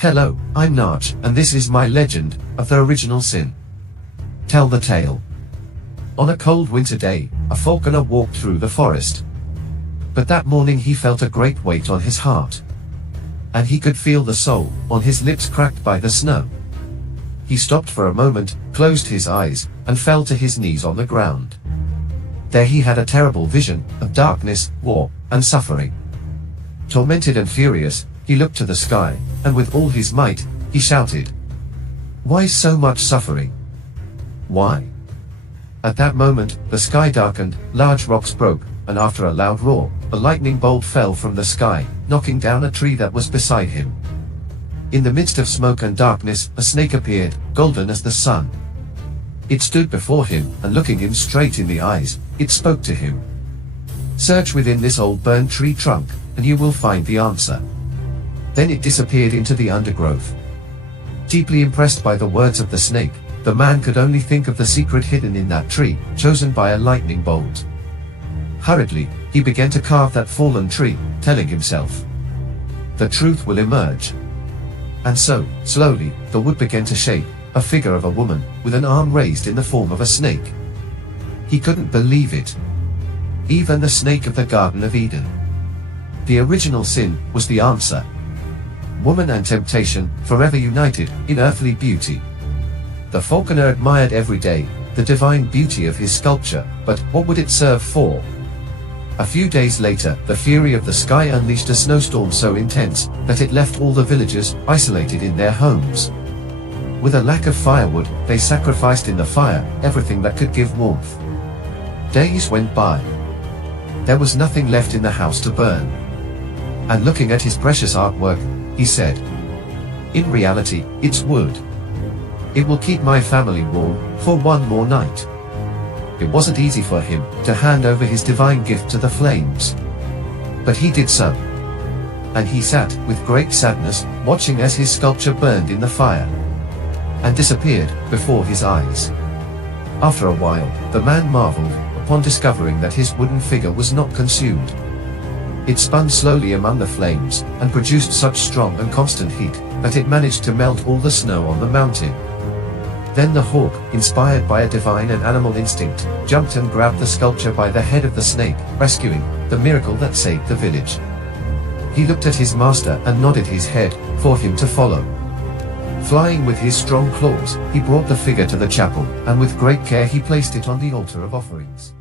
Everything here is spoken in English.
Hello, I'm Naj, and this is my legend of the original sin. Tell the tale. On a cold winter day, a falconer walked through the forest. But that morning he felt a great weight on his heart. And he could feel the soul on his lips cracked by the snow. He stopped for a moment, closed his eyes, and fell to his knees on the ground. There he had a terrible vision of darkness, war, and suffering. Tormented and furious, he looked to the sky, and with all his might, he shouted, "Why so much suffering? Why?" At that moment, the sky darkened, large rocks broke, and after a loud roar, a lightning bolt fell from the sky, knocking down a tree that was beside him. In the midst of smoke and darkness, a snake appeared, golden as the sun. It stood before him, and looking him straight in the eyes, it spoke to him. "Search within this old burned tree trunk, and you will find the answer." Then it disappeared into the undergrowth. Deeply impressed by the words of the snake, the man could only think of the secret hidden in that tree, chosen by a lightning bolt. Hurriedly, he began to carve that fallen tree, telling himself, "The truth will emerge." And so, slowly, the wood began to shape, a figure of a woman, with an arm raised in the form of a snake. He couldn't believe it. Even the snake of the Garden of Eden. The original sin was the answer. Woman and temptation, forever united, in earthly beauty. The falconer admired every day the divine beauty of his sculpture, but what would it serve for? A few days later, the fury of the sky unleashed a snowstorm so intense that it left all the villagers isolated in their homes. With a lack of firewood, they sacrificed in the fire everything that could give warmth. Days went by. There was nothing left in the house to burn. And looking at his precious artwork, he said, "In reality, it's wood. It will keep my family warm for one more night." It wasn't easy for him to hand over his divine gift to the flames. But he did so. And he sat with great sadness, watching as his sculpture burned in the fire and disappeared before his eyes. After a while, the man marveled upon discovering that his wooden figure was not consumed. It spun slowly among the flames, and produced such strong and constant heat, that it managed to melt all the snow on the mountain. Then the hawk, inspired by a divine and animal instinct, jumped and grabbed the sculpture by the head of the snake, rescuing the miracle that saved the village. He looked at his master and nodded his head for him to follow. Flying with his strong claws, he brought the figure to the chapel, and with great care he placed it on the altar of offerings.